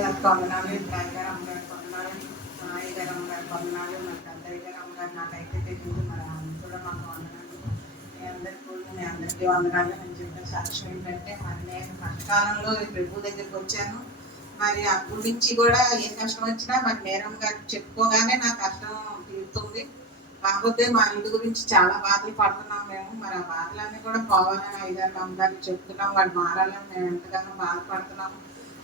గారు వందనాలు ఇబ్రాహిం గారు అమ్మగారు వందనాలు మా అయ్య గారు అమ్మగారు వందనాలు మా పెద్దయ్య గారు అమ్మగారు నాకైతే తెలియదు మరి అందరూ కూడా మాకు వందనాలు మీ అందరికీ కూడా మీ అందరికీ వందనాలు. అని చెప్పిన సాక్ష్యం ఏంటంటే మరి నేను కష్టకాలంలో ప్రభు దగ్గరికి వచ్చాను. మరి అప్పుడు నుంచి కూడా ఏ కష్టం వచ్చినా మరి నేరం గారు చెప్పుకోగానే నా కష్టం తీరుతుంది. కాకపోతే మా ఇంటి గురించి చాలా బాధలు పడుతున్నాం మేము. మరి ఆ బాధలన్నీ కూడా పోవాలని ఐదారు అమ్మగారికి చెప్తున్నాం. వాడు మారాలని మేము ఎంతగానో బాధపడుతున్నాము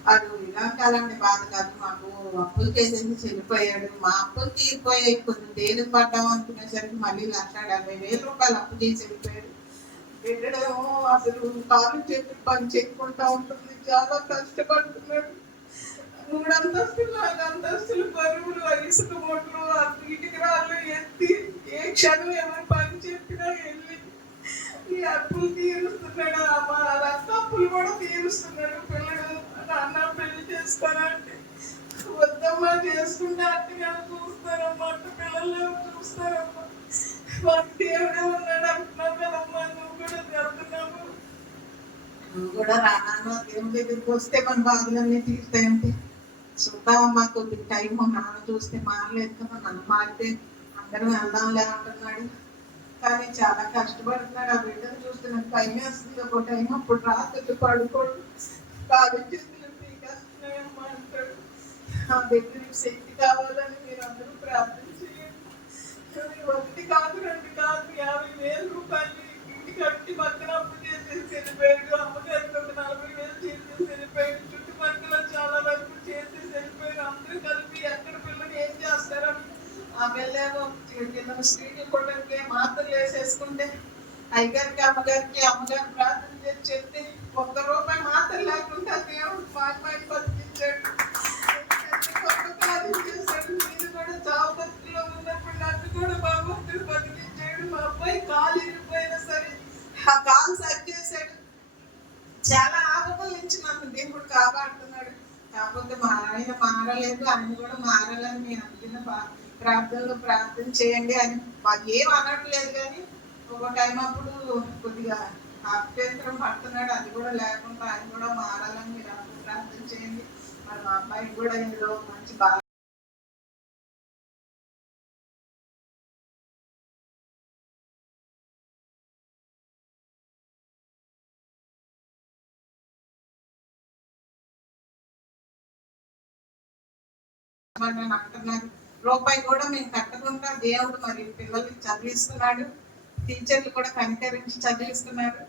వాడు ఇలాంటి అలాంటి బాధ కాదు మాకు అప్పులు చేసేసి చనిపోయాడు మా అప్పులు తీరిపోయాయి. కొంచెం దేనికి పడ్డాం అనుకునేసరికి మళ్ళీ లక్ష డెబ్బై వేల రూపాయలు అప్పు చేసి వెళ్ళిపోయాడు. వెళ్ళడము అసలు కాలు చేతులు పని చెప్పుకుంటా ఉంటుంది. చాలా కష్టపడుతున్నాడు. మూడు అంతస్తులు నాలుగు అంతస్తులు బరువులు ఇసుక మూటలు ఇటుక రాళ్ళు ఎత్తి ఏ క్షణం ఎవరు పని చెప్పినా వెళ్ళి ఈ అప్పులు తీరుస్తున్నాడు మా రక్త అప్పులు కూడా తీరుస్తున్నాడు పిల్లడు నాన్న వద్దమ్మా చేసుకుంటే అట్టుగా చూస్తారమ్మా పిల్లలు చూస్తారమ్మా. దేవుడే ఉన్నాడు అంటున్నావు కదమ్మా నువ్వు కూడా జరుగుతున్నావు నువ్వు కూడా రానా దగ్గరికి వస్తే మన బాధలన్నీ తీరుతాయంటే చూద్దామమ్మా కొద్ది టైం నాన్న చూస్తే మారలేదు కదా నన్ను మారితే అందరం వెళ్దాంలే అంటున్నాడు. కానీ చాలా కష్టపడుతున్నాడు. ఆ బిడ్డను చూస్తే నాకు టైం వేస్తుంది. ఒక టైం అప్పుడు రాత్రి పడుకోడు. బాధించింది శక్తి కావాలని మీరు అందరూ ప్రార్థన చేయండి. ఒకటి కాదు రెండు కాదు యాభై వేల రూపాయలు ఇంటి కట్టి పక్కన అప్పు చేసేసి వెళ్ళిపోయాడు అమ్మగారికి ఒక నలభై వేలు చేసేసి వెళ్ళిపోయాడు చుట్టుపక్కల చాలా వరకు చేసేసి వెళ్ళిపోయాడు అందరూ కలిపి ఎక్కడ పిల్లలు ఏం చేస్తారని ఆ పిల్లేమో కింద స్త్రీని కొట్టడానికి మాత్రలు వేసేసుకుంటే అయ్యగారికి అమ్మగారికి అమ్మగారు ప్రార్థన చేసి చెప్తే ఆయన మారలేదు ఆయన కూడా మారాలని నేను అనుకున్న ప్రార్థనలు ప్రార్థన చేయండి అని ఏం అనట్లేదు కానీ ఒక టైం అప్పుడు కొద్దిగా అభ్యంతరం పడుతున్నాడు అది కూడా లేకుండా ఆయన కూడా మారాలని మీరు ప్రార్థన చేయండి. మరి మా అబ్బాయికి కూడా ఇందులో మంచి బాగా మరి నేను అంటున్నాను రూపాయి కూడా మేము కట్టకుండా దేవుడు మరి పిల్లల్ని చదివిస్తున్నాడు. టీచర్లు కూడా కనికరించి చదివిస్తున్నారు.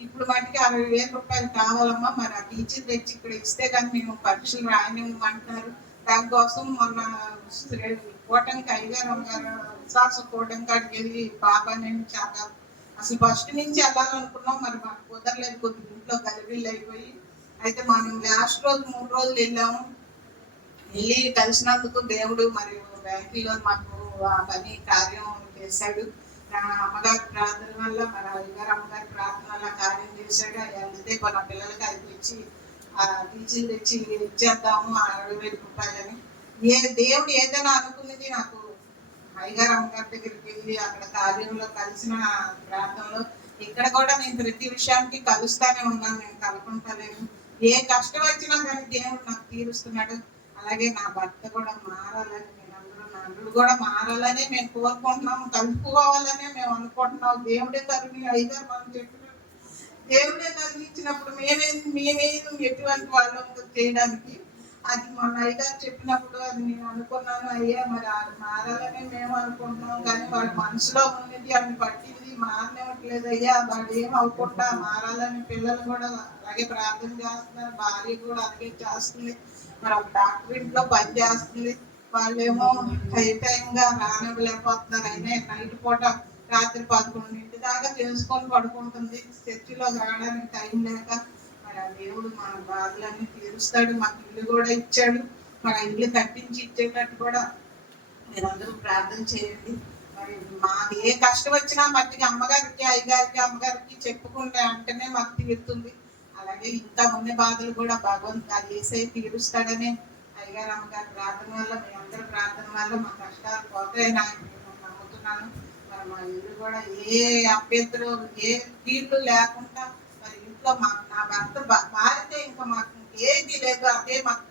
ఇప్పుడు మటుకి అరవై వేల రూపాయలు కావాలమ్మా మరి ఆ టీచర్ తెచ్చి ఇక్కడ ఇస్తే కానీ మేము పరీక్షలు రాయనివ్వమంటున్నారు దానికోసం మొన్న కోటంకి అయ్యగారు గారు విశ్వాస కోటం కాడికి వెళ్ళి బాబా నేను చాలా అసలు ఫస్ట్ నుంచి వెళ్ళాలనుకున్నాం మరి మాకు కుదరలేదు కొద్దిగా ఇంట్లో గలిబిల్లు అయిపోయి. అయితే మనం లాస్ట్ రోజు మూడు రోజులు వెళ్ళాము. వెళ్ళి కలిసినందుకు దేవుడు మరియు బ్యాంకులో మాకు ఆ పని కార్యం చేశాడు. అమ్మగారి ప్రార్థన వల్ల మన అయ్యగారు అమ్మగారి ప్రార్థన వల్ల కార్యం చేశాడు. అందుకే మన పిల్లలకి అది ఇచ్చి ఆ తెచ్చి ఇచ్చేద్దాము ఆ అరవై వేల రూపాయలని ఏ దేవుడు ఏదైనా అనుకున్నది నాకు అయ్యగారు అమ్మగారి దగ్గరికి వెళ్ళి అక్కడ కార్యంలో కలిసిన ప్రాంతంలో ఇక్కడ కూడా నేను ప్రతి విషయానికి కలుస్తానే ఉన్నాను నేను కలుపుకుంటలేను ఏ కష్టం వచ్చినా కానీ దేవుడు నాకు తీరుస్తున్నాడు. అలాగే నా భర్త కూడా మారాలని మీరందరూ అందరూ కూడా మారాలని మేము కోరుకుంటున్నాం. కలుపుకోవాలని మేము అనుకుంటున్నాం. దేవుడే తరుణి అయితే మనం చెప్పినట్టు దేవుడే కరుణించినప్పుడు మేమేం మేమేం ఎటువంటి వాళ్ళు చేయడానికి? అది మా అయ్యగారు చెప్పినప్పుడు అది నేను అనుకున్నాను. అయ్యా మరి అది మారాలని మేము అనుకుంటున్నాం. కానీ వాడి మనసులో ఉన్నది అని పట్టింది మారనివ్వట్లేదు. అయ్యా ఏం అవ్వకుండా మారాలని పిల్లలు కూడా అలాగే ప్రార్థన చేస్తున్నారు. భార్య కూడా అలాగే చేస్తుంది. మరి ఒక డాక్టర్ ఇంట్లో పని చేస్తుంది. వాళ్ళేమో టై టైంగా రానివ్వలేకపోతున్నారు. అయినా నైట్ పూట రాత్రి పదకొండింటి దాకా చేసుకొని పడుకుంటుంది. చర్చిలో రావడానికి టైం లేక మరి ఆ దేవుడు మన బాధలన్నీ తీరుస్తాడు. మాకు ఇల్లు కూడా ఇచ్చాడు. మన ఇల్లు కట్టించి ఇచ్చేటట్టు కూడా మీరందరూ ప్రార్థన చేయండి. మరి మాకు ఏ కష్టం వచ్చినా మట్టికి అమ్మగారికి అయ్యగారికి అమ్మగారికి చెప్పుకుంటే అంటేనే మాకు తీరుతుంది అలాగే ఇంకా ఉన్న బాధలు కూడా భగవంతు అది వేసే తీరుస్తాడని అయ్యగారు అమ్మగారి ప్రార్థన వల్ల మీ అందరి ప్రార్థన వల్ల మా కష్టాలు పోతాయని ఆయన నమ్ముతున్నాను. మరి మా ఇల్లు కూడా ఏ అభ్యంతరం ఏ తీర్లు లేకుండా మరి ఇంట్లో మాకు నా భర్త మారితే ఇంకా మాకు ఏది లేదు. అదే మాకు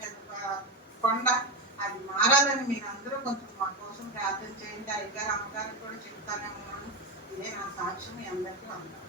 కొండ. అది మారాలని మీరు అందరూ కొంచెం మా అయ్యగారు అమ్మగారికి కూడా చెప్తానే ఉన్నాను ఇదే నా సాక్ష్యం మీ అందరికీ వందనాలు